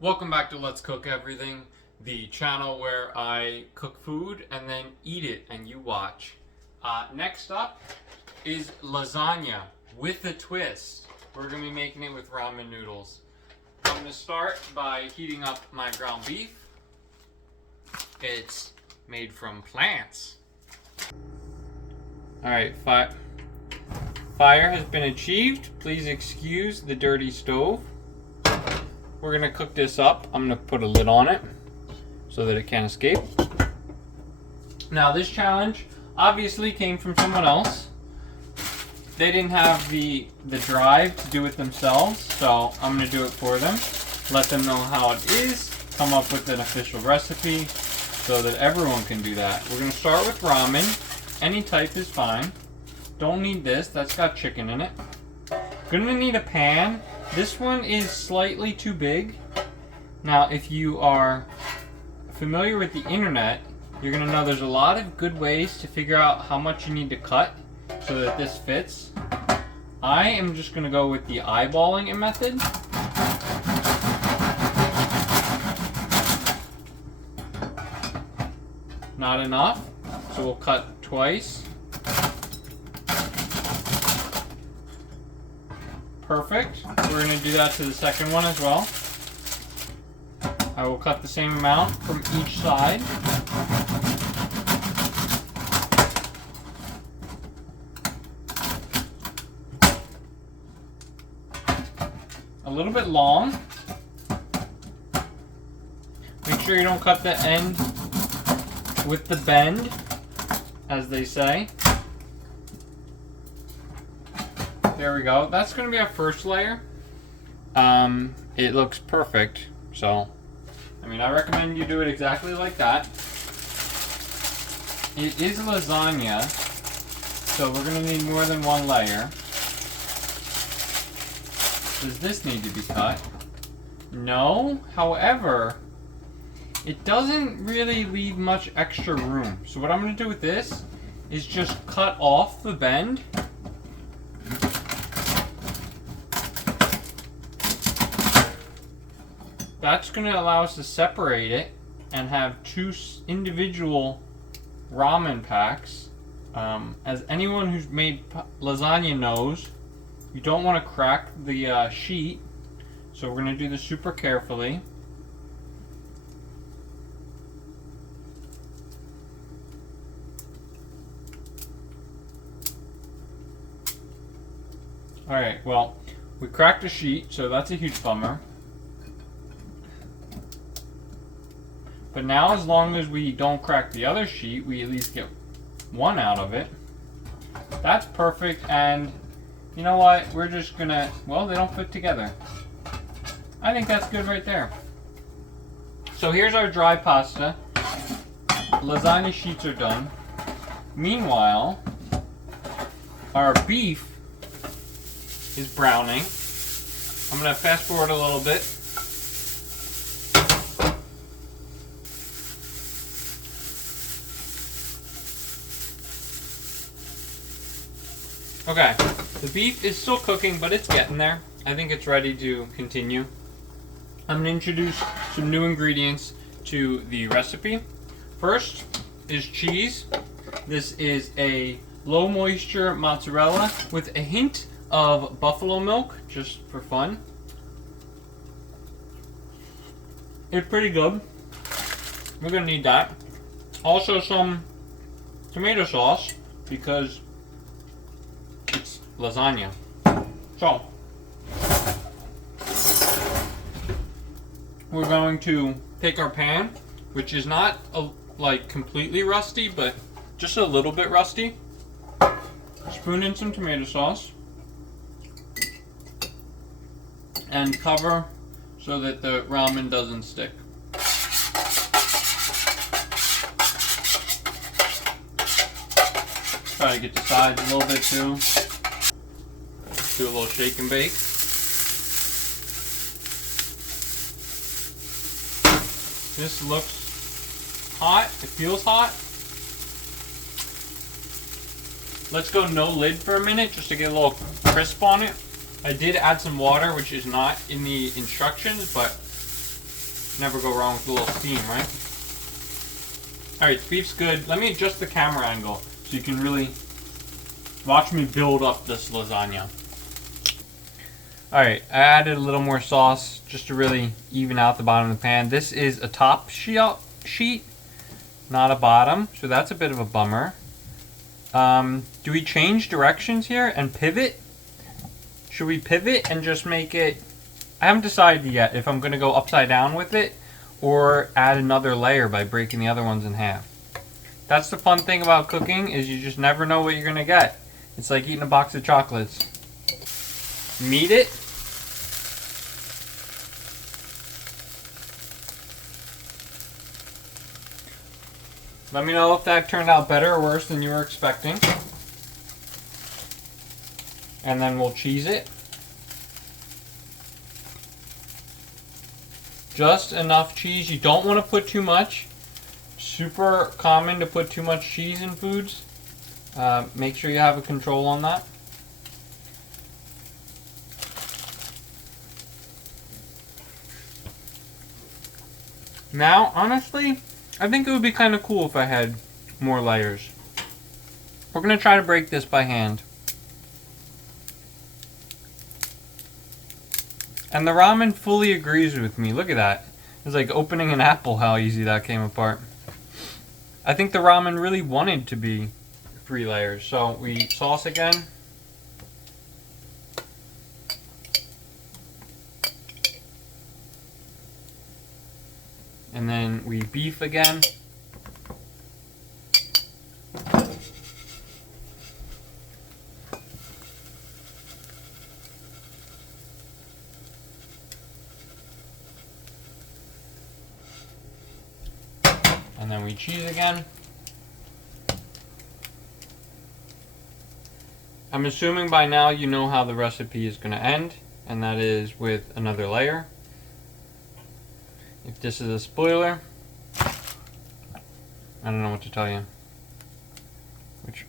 Welcome back to Let's Cook Everything, the channel where I cook food and then eat it and you watch. Next up is lasagna with a twist. We're going to be making it with ramen noodles. I'm going to start by heating up my ground beef. It's made from plants. Alright, fire has been achieved. Please excuse the dirty stove. We're gonna cook this up. I'm gonna put a lid on it so that it can't escape. Now this challenge obviously came from someone else. They didn't have the drive to do it themselves, so I'm gonna do it for them. Let them know how it is, come up with an official recipe so that everyone can do that. We're gonna start with ramen. Any type is fine. Don't need this, that's got chicken in it. Gonna need a pan. This one is slightly too big. Now, if you are familiar with the internet, you're gonna know there's a lot of good ways to figure out how much you need to cut so that this fits. I am just gonna go with the eyeballing it method. Not enough, so we'll cut twice. Perfect. We're going to do that to the second one as well. I will cut the same amount from each side. A little bit long. Make sure you don't cut the end with the bend, as they say. There we go. That's going to be our first layer. It looks perfect. So, I recommend you do it exactly like that. It is lasagna, so we're going to need more than one layer. Does this need to be cut? No. However, it doesn't really leave much extra room. So what I'm going to do with this is just cut off the bend. That's going to allow us to separate it and have two individual ramen packs. As anyone who's made lasagna knows, you don't want to crack the sheet, so we're going to do this super carefully. Alright, well, we cracked the sheet, so that's a huge bummer. But now, as long as we don't crack the other sheet, we at least get one out of it. That's perfect, and you know what? We're just gonna, well, they don't fit together. I think that's good right there. So here's our dry pasta. Lasagna sheets are done. Meanwhile, our beef is browning. I'm gonna fast forward a little bit. Okay, the beef is still cooking, but it's getting there. I think it's ready to continue. I'm going to introduce some new ingredients to the recipe. First is cheese. This is a low moisture mozzarella with a hint of buffalo milk, just for fun. It's pretty good. We're going to need that. Also some tomato sauce, because it's lasagna. So, we're going to take our pan, which is not like completely rusty, but just a little bit rusty. Spoon in some tomato sauce and cover so that the ramen doesn't stick. Try to get the sides a little bit too. Do a little shake and bake. This looks hot. It feels hot. Let's go no lid for a minute just to get a little crisp on it. I did add some water, which is not in the instructions, but Never go wrong with a little steam, right? Alright, the beef's good. Let me adjust the camera angle so you can really watch me build up this lasagna. Alright, I added a little more sauce just to really even out the bottom of the pan. This is a top sheet, not a bottom, so that's a bit of a bummer. Do we change directions here and pivot? Should we pivot and just make it... I haven't decided yet if I'm going to go upside down with it or add another layer by breaking the other ones in half. That's the fun thing about cooking, is you just never know what you're going to get. It's like eating a box of chocolates. Knead it. Let me know if that turned out better or worse than you were expecting. And then we'll cheese it. Just enough cheese. You don't want to put too much. Super common to put too much cheese in foods. Make sure you have a control on that. Now, honestly, I think it would be kind of cool if I had more layers. We're going to try to break this by hand. And the ramen fully agrees with me. Look at that. It's like opening an apple how easy that came apart. I think the ramen really wanted to be 3 layers. So we sauce again. And then we beef again. And then we cheese again. I'm assuming by now you know how the recipe is going to end, and that is with another layer. If this is a spoiler, I don't know what to tell you.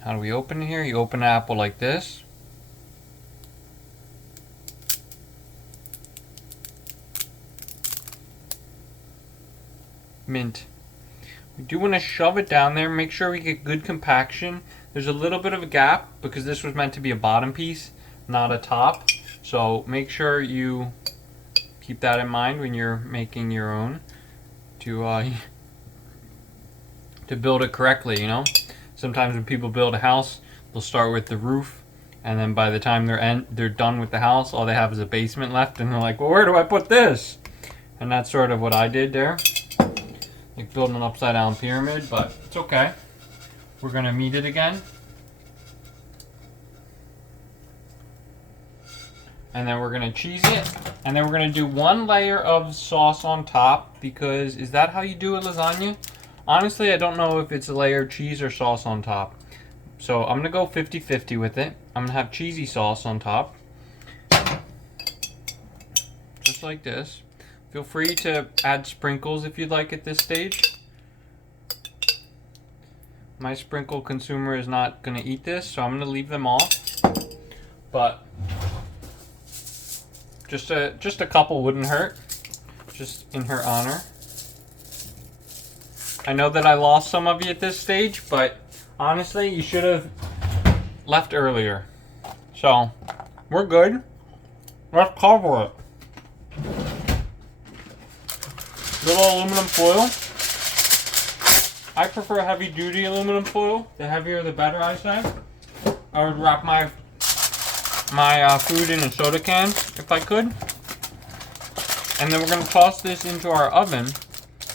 How do we open it here? You open an apple like this. Mint. We do want to shove it down there, make sure we get good compaction. There's a little bit of a gap because this was meant to be a bottom piece, not a top. So make sure you keep that in mind when you're making your own to build it correctly, you know. Sometimes when people build a house, they'll start with the roof, and then by the time they're done with the house, all they have is a basement left, and they're like, well, where do I put this? And that's sort of what I did there. Like building an upside down pyramid, but it's okay. We're gonna knead it again. And then we're gonna cheese it. And then we're gonna do 1 layer of sauce on top, because is that how you do a lasagna? Honestly, I don't know if it's a layer of cheese or sauce on top. So I'm gonna go 50-50 with it. I'm gonna have cheesy sauce on top. Just like this. Feel free to add sprinkles if you'd like at this stage. My sprinkle consumer is not going to eat this, so I'm going to leave them off. But just a couple wouldn't hurt, just in her honor. I know that I lost some of you at this stage, but honestly, you should have left earlier. So, we're good. Let's cover it. Little aluminum foil. I prefer heavy duty aluminum foil. The heavier the better, I say. I would wrap my food in a soda can if I could. And then we're going to toss this into our oven,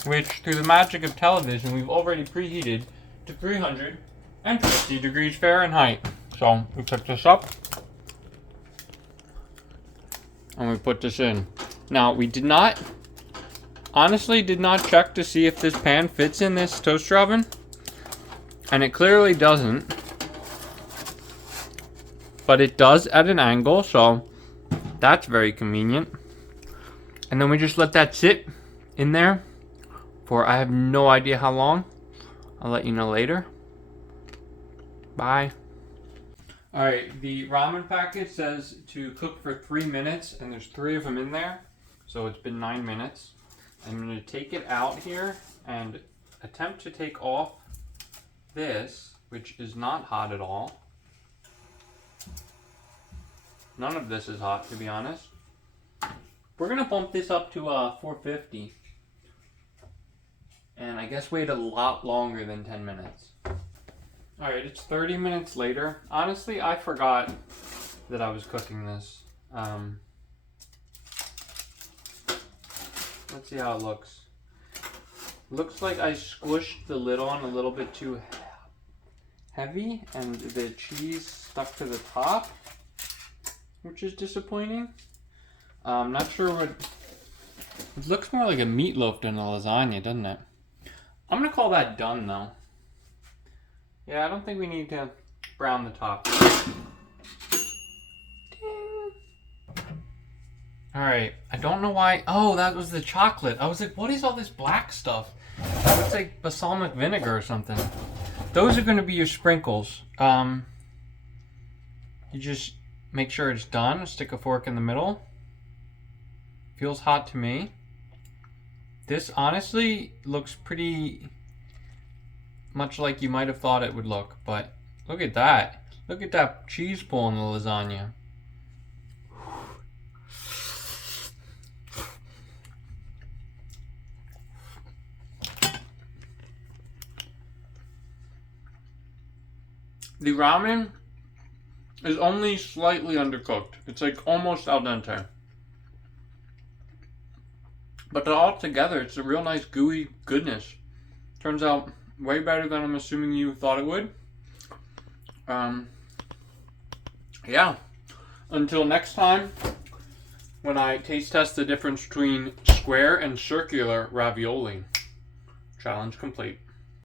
which through the magic of television we've already preheated to 350 degrees Fahrenheit. So we pick this up and we put this in. Now we honestly did not check to see if this pan fits in this toaster oven, and it clearly doesn't, but it does at an angle, so that's very convenient. And then we just let that sit in there for I have no idea how long. I'll let you know later. Bye. Alright, the ramen packet says to cook for 3 minutes, and there's 3 of them in there, so it's been 9 minutes. I'm going to take it out here and attempt to take off this, which is not hot at all. None of this is hot, to be honest. We're going to bump this up to 450. And I guess wait a lot longer than 10 minutes. Alright, it's 30 minutes later. Honestly, I forgot that I was cooking this. Let's see how it looks. Looks like I squished the lid on a little bit too heavy and the cheese stuck to the top, which is disappointing. I'm not sure what... It looks more like a meatloaf than a lasagna, doesn't it? I'm gonna call that done though. Yeah, I don't think we need to brown the top. Alright, I don't know why... Oh, that was the chocolate. I was like, what is all this black stuff? It looks like balsamic vinegar or something. Those are going to be your sprinkles. You just make sure it's done. Stick a fork in the middle. Feels hot to me. This honestly looks pretty much like you might have thought it would look, but look at that. Look at that cheese pull in the lasagna. The ramen is only slightly undercooked. It's like almost al dente. But all together, it's a real nice gooey goodness. Turns out way better than I'm assuming you thought it would. Yeah. Until next time, when I taste test the difference between square and circular ravioli. Challenge complete.